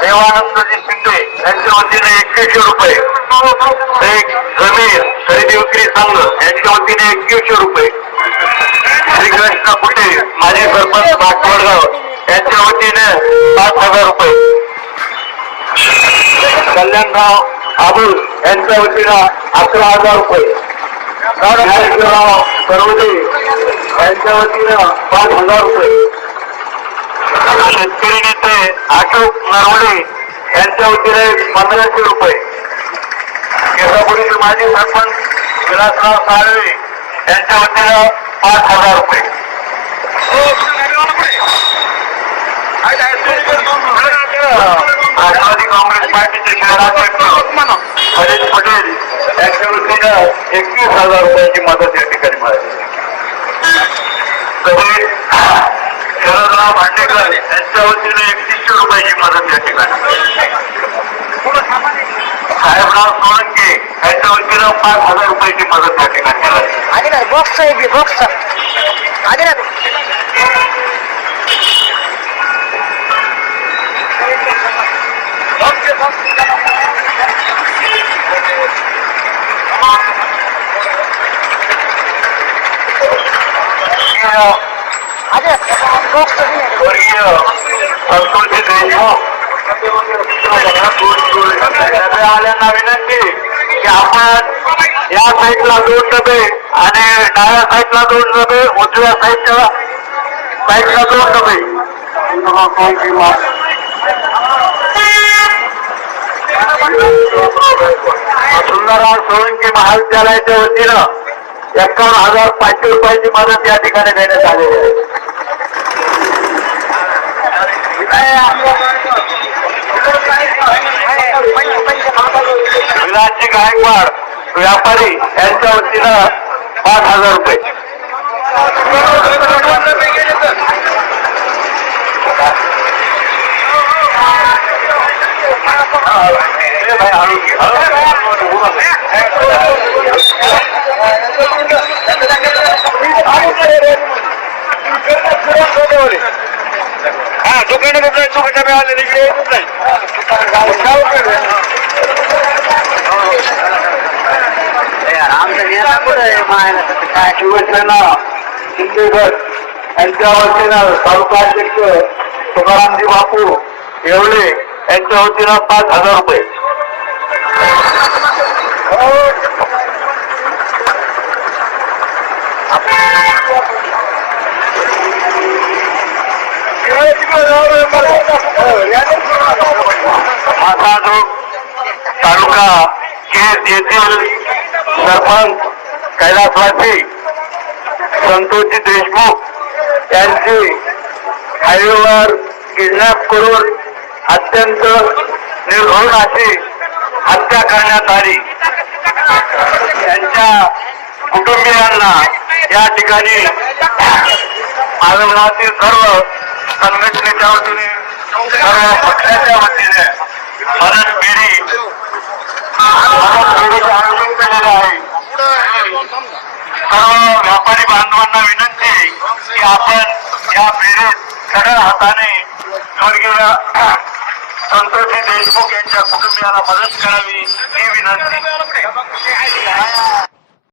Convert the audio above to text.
देवानंदजी शिंदे यांच्या वतीने एकवीसशे रुपये. एक जमीन खरेदी विक्री संघ यांच्या वतीने एकवीसशे रुपये. श्रीकृष्ण कुटे माजी सरपंच भाटवडगाव यांच्या वतीने पाच हजार रुपये. कल्याणराव आबुल यांच्या वतीनं अकरा हजार रुपये. ज्ञानेश्वरराव सर्वदे यांच्या वतीनं पाच हजार रुपये. शेतकरी नेते अशोक नरवडे यांच्या वतीने पंधराशे रुपये. केंद्रापुरीचे माजी सरपंच विलासराव साळवे यांच्या वतीनं पाच हजार रुपये. राष्ट्रवादी काँग्रेस पार्टीचे शहराध्यक्ष हरीश पटेल यांच्या वतीनं एकवीस हजार रुपयाची मदत या ठिकाणी मिळाली. तसेच शरदराव भांडे यांच्या वतीने एकतीसशे रुपयाची मदत या ठिकाणी साहेबराव सोळंके यांच्या वतीनं पाच हजार रुपयाची मदत या ठिकाणी मिळाली आधी ना बॉक्स आहे बॉक्स आधी ना आधी बॉक्स स्वर्गीय संतोषी देशमुख आल्यांना विनंती की आपण या साईडला दोन डबे आणि डाव्या साईडला दोन डबे उजव्या साईडच्या साईडला दोन डबे सुंदरराव सोळंकी महाविद्यालयाच्या वतीनं एकावन्न हजार पाचशे रुपयाची मदत या ठिकाणी देण्यात आलेली आहे. व्यापारी यांच्या वतीनं पाच हजार रुपये हा दुकाने कुठे चुकीच्या मिळाले इकडे येतच नाही आमचं नेता कुठं आहे मायला काय शिवसेना शिंदेगड यांच्या वतीनं तालुका अध्यक्ष तुकारामजी बापू येवले यांच्या वतीनं पाच हजार रुपये मासाजोग तालुका केस येथील सरपंच। कैलासवासी संतोषजी देशमुख यांची हायवेवर किडनॅप करून अत्यंत निर्घृण अशी हत्या करण्यात आली. त्यांच्या कुटुंबियांना या ठिकाणी महाराष्ट्रातील सर्व संघटनेच्या वतीने सर्व पक्षाच्या वतीने मदत फेरी मदत फेरीचं आयोजन केलेलं आहे. सर्व व्यापारी बांधवांना विनंती आहे की आपण या फेरीत सगळ्या हाताने स्वर्गीय संतोषी देशमुख यांच्या कुटुंबियाला मदत करावी ही विनंती.